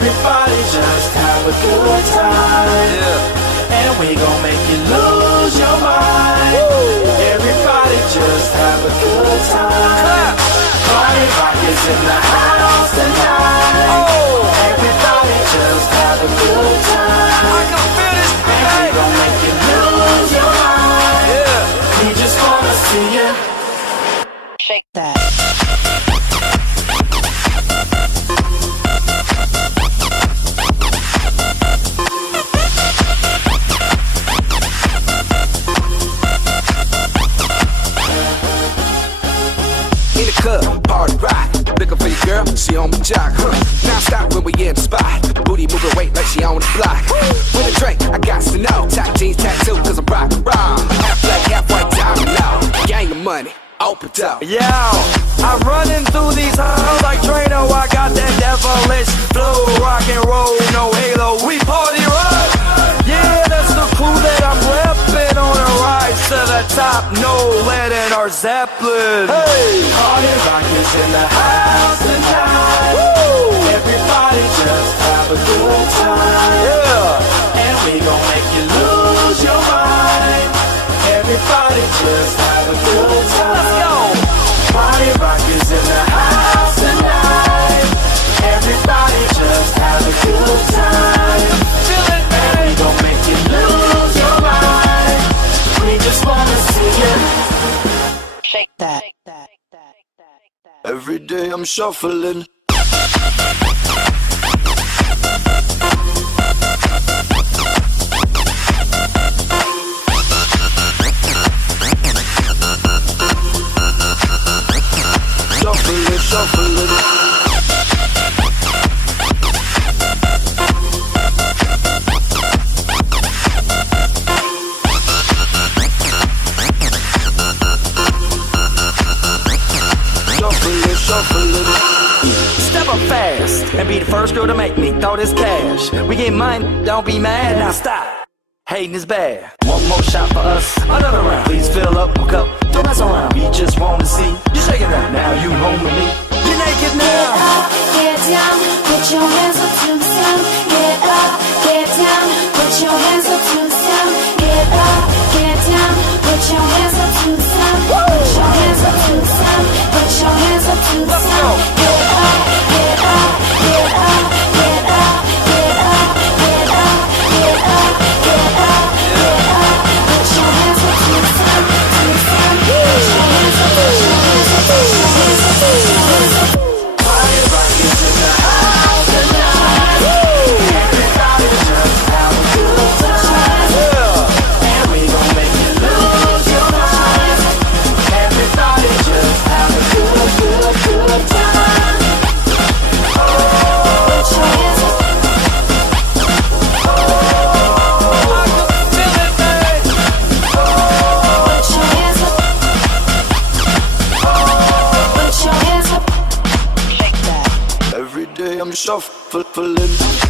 Everybody just have a good time. Yeah. And we gon' make you lose your mind. Woo. Everybody just have a good time. Party rock is in the house tonight. Oh. Everybody just have a good time. I can feel this thing. And we gon' make you lose your mind. Yeah. We just wanna see you shake that. In the club, party rock. Looking for your girl, she on my jock. Now stop when we in the spot. Booty moving weight like she on the block. With a drink, I got to know. Tight jeans, tattoo, cause I'm rock and roll. Half black, half white, diamond now. Gang of money, open up. Yeah, I'm running through these halls like Drano. I got that devilish flow, rock and roll, no halo. We party rock. Yeah, that's the clue that I'm repping on a rise to the top. No lead in our Zeppelin. Hey, party rock is in the house tonight. Woo! Everybody just have a good time. Yeah, and we gon' make you lose your mind. Everybody just have a good time. Let's go. Party rock is in the house tonight. Everybody just have a good time. Feel it, and we gon' make you lose your mind. We just wanna see you shake that. Every day I'm shuffling. Shuffling. Step up fast and be the first girl to make me throw this cash. We get mine, don't be mad, now stop. Hating is bad. One more shot for us, another round. Please fill up my cup, don't mess around. We just wanna see you shaking that. Now you home with me. You're naked now. Get up, get down, put your hands up to the sound. Get up, get down, put your hands up to the sound. Get up, get down, put your hands up to the sound. Put your hands up to the sound. Put your hands up to the sound. Get up, get up, get up, get up, get up, get up, get up, get up, get up. Put your hands up to the sound, to the sound. Put your hands up, put your hands up, put your hands up, put your hands up. Party rock is in the house tonight. Everybody just have a good time. And we gon' make you lose your mind. Everybody just have a good time. Put your hands up. I can feel it, babe. Put your hands up. Put your hands up. Shake that. Every day I'm shuffling.